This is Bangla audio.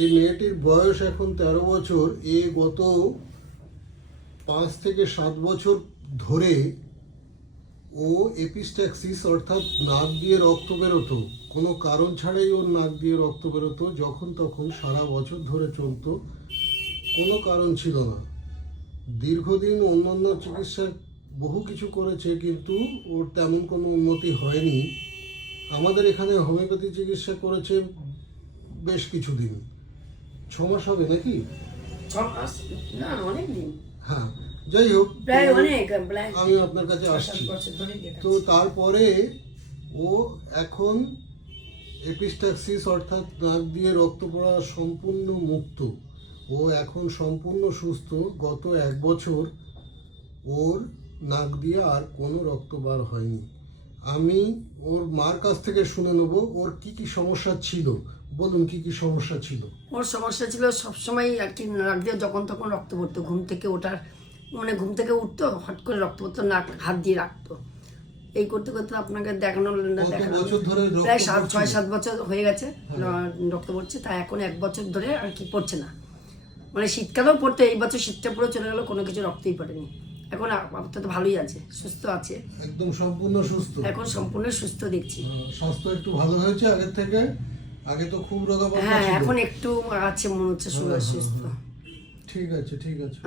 এই মেয়েটির বয়স এখন 13 বছর। এ গত 5 থেকে 7 বছর ধরে ও এপিস্ট্যাক্সিস অর্থাৎ নাক দিয়ে রক্ত বেরোতো, কোনো কারণ ছাড়াই ওর নাক দিয়ে রক্ত বেরোতো, যখন তখন সারা বছর ধরে চলতো, কোনো কারণ ছিল না। দীর্ঘদিন অন্যান্য চিকিৎসা বহু কিছু করেছে, কিন্তু ওর তেমন কোনো উন্নতি হয়নি। আমাদের এখানে হোমিওপ্যাথি চিকিৎসা করেছে বেশ কিছুদিন, 6 মাস হবে নাকি? 6 মাস না, অনেক দিন। হ্যাঁ, যাই হোক, প্রায় অনেক, প্রায় আমি আপনার কাছে আসছি। তো তারপরে ও এখন এপিস্ট্যাক্সিস অর্থাৎ নাক দিয়ে রক্ত পড়া সম্পূর্ণ মুক্ত। ও এখন সম্পূর্ণ সুস্থ। গত 1 বছর ওর নাক দিয়ে আর কোনো রক্ত বার হয়নি। আমি ওর মার কাছ থেকে শুনে নেব ওর কি কি সমস্যা ছিল। বলুন, কি কি সমস্যা ছিল? ওর সমস্যা ছিল সবসময় আর কি, নাক দিয়ে যখন তখন রক্ত পড়তো। ঘুম থেকে ওঠার মানে ঘুম থেকে উঠতো, হট করে রক্ত পড়তো, নাক হাত দিয়ে রাখতো। এই করতে করতে আপনাকে দেখানো প্রায় 6-7 বছর হয়ে গেছে রক্ত পড়ছে। তাই এখন 1 বছর ধরে আর কি পড়ছে না। মানে শীতকালেও পড়তো, এই বছর শীতটা পুরো চলে গেল, কোনো কিছু রক্তই পড়েনি। এখন আপাতত ভালোই আছে, সুস্থ আছে, একদম সম্পূর্ণ সুস্থ। এখন সম্পূর্ণ সুস্থ দেখছি। স্বাস্থ্য একটু ভালো হয়েছে আগের থেকে? আগে তো খুব রোগাবাগা ছিল। হ্যাঁ, এখন একটু আছে মনে হচ্ছে সুস্থ। ঠিক আছে, ঠিক আছে।